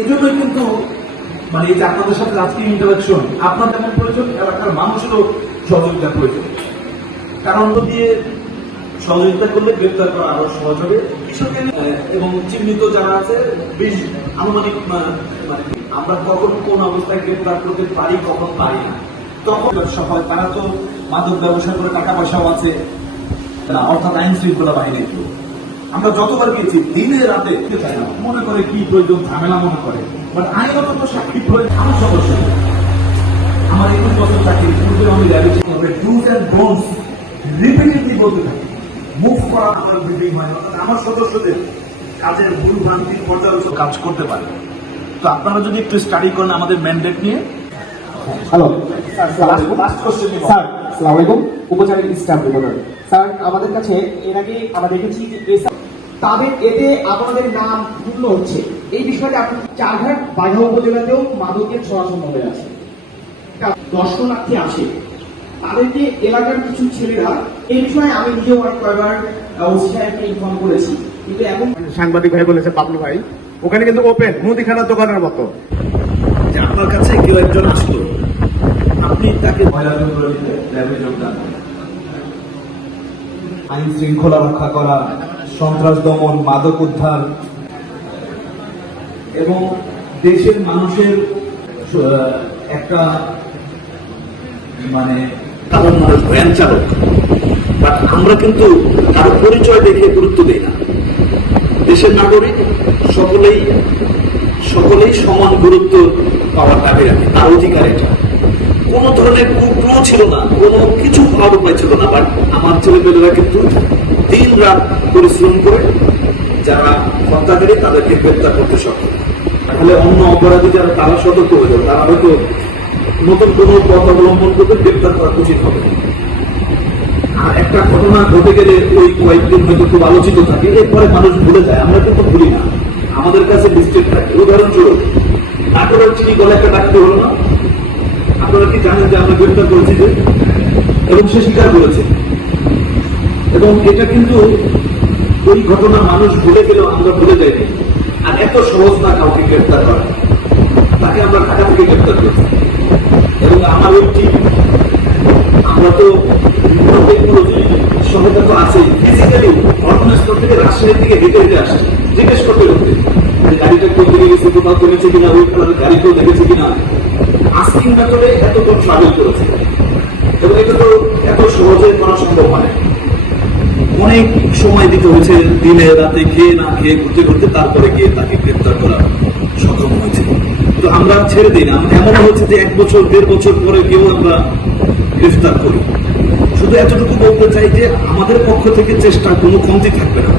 এই জন্যই কিন্তু মানে এই যে আপনাদের সাথে আজকে ইন্টারাকশন আপনার যেমন প্রয়োজন, এলাকার মানুষেরও সহযোগিতা প্রয়োজন। কারণ দিয়ে সহযোগিতা করলে গ্রেপ্তার করা আরও সহজ হবে। কৃষকের এবং চিহ্নিত যারা আছে, বেশ আনুমানিক মানে আমরা কখন কোন অবস্থায় গ্রেপ্তার করতে পারি, কখন পারি না। তখন ব্যবসা হয়, তারা তো মাদক ব্যবসা করে টাকা পয়সাও আছে অর্থাৎ আইন শৃঙ্খলা বাহিনীর। আমরা যতবার গেছি দিনে রাতে মনে করে কি প্রয়োজন ঝামেলা মনে করে। বাট আইনত তো সাক্ষী প্রয়োজন আমার সদস্য আমার একুশ বছর চাকরি পূর্বে আমি র্যাবে ডুজ অ্যান্ড ডোন্টস রিপিটেডলি বলতে থাকি। মুভ করা আমার বিল্ডিং হয় আমার সদস্যদের কাজের ভুল ভ্রান্তি পর্যালোচনা কাজ করতে পারে। তো আপনারা যদি একটু স্টাডি করেন আমাদের ম্যান্ডেট নিয়ে। হ্যালো স্যার সালাম আলাইকুম উপচারিক স্টাফ রিপোর্টার স্যার আমাদের কাছে এর আগে আমরা দেখেছি যে তাদের এতে আপনাদের নাম পূর্ণ হচ্ছে। এই বিষয়টা আপনি চারঘাট বাঘা উপজেলাতেও মাদকের ছড়াশন হয়ে আছে। দর্শনার্থী আসে। তাদেরকে এলাকার কিছু ছেলেরা এই বিষয়ে আমি নিজেও অনেক কয়েকবার ওসি সাহেবকে ইনফর্ম করেছি। কিন্তু এখন সাংবাদিক ভাই বলেছে পাবলু ভাই ওখানে কিন্তু ওপেন মুদিখানার দোকানের মতো। যে আপনার কাছে কেউ একজন আসলো আপনি তাকে ময়লাজন করে দিতে ল্যাবে যোগদান আইন শৃঙ্খলা রক্ষা করা সন্ত্রাস দমন, মাদক উদ্ধার এবং দেশের মানুষের একটা মানে ভ্যান চালক। বাট আমরা কিন্তু তার পরিচয় দেখে গুরুত্ব দিই না। দেশের নাগরিক সকলেই সকলেই সমান গুরুত্ব পাওয়ার দাবি রাখে, তার অধিকার এটা। কোন ধরনের কুক্রো ছিল না, কোনো কিছু পাওয়ার উপায় ছিল না বাট আমার ছেলেপেলেরা কিন্তু দিন রাত পরিশ্রম করে যারা হত্যাকারী তাদেরকে গ্রেপ্তার করতে সক্ষম। তাহলে অন্য অপরাধী যারা, তারা সতর্ক হয়ে যাবে। তারা হয়তো নতুন কোনো পথ অবলম্বন করতে গ্রেপ্তার করা উচিত হবে আর একটা ঘটনা ঘটে গেলে ওই কয়েকদিন হয়তো খুব আলোচিত থাকে, এরপরে মানুষ ভুলে যায়, আমরা কিন্তু ভুলি না। আমাদের কাছে লিস্টেড থাকে। উদাহরণস্বরূপ, নাটোরের চিনি গলে একটা ডাকতে হলো না? আপনারা কি জানেন যে আমরা গ্রেপ্তার করেছি যে? এবং সে স্বীকার করেছে। এবং এটা কিন্তু ওই ঘটনা মানুষ ভুলে গেলেও আমরা ভুলে যাই না। আর এত সহজ না কাউকে গ্রেপ্তার করা। তাকে আমরা ঢাকা থেকে গ্রেপ্তার করেছি। এবং আমার ওই টিম আমরা তো সহায়তা তো আছে ফিজিক্যালি ঘটনাস্থল থেকে রাজশাহীর দিকে হেঁটে হেঁটে আসছে। জিজ্ঞেস করতে করতে, গাড়িটা কেউ দিকে গেছে, কোথাও থেমেছে কিনা, ওই গাড়ি কেউ দেখেছে কিনা? আস্কিং ব্যাপারে এতক্ষণ ট্রাভেল করেছে। এবং এটা তো এত সহজে করা সম্ভব হয় অনেক সময় দিতে হয়েছে, দিনে রাতে খেয়ে না খেয়ে ঘুরতে ঘুরতে তারপরে গিয়ে তাকে গ্রেপ্তার করা সক্ষম হয়েছে। তো আমরা ছেড়ে দিই না। এমন হয়েছে যে এক বছর, দেড় বছর পরে কেউ আমরা গ্রেফতার করি। শুধু এতটুকু বলতে চাই যে আমাদের পক্ষ থেকে চেষ্টা কোনো কমতি থাকবে না।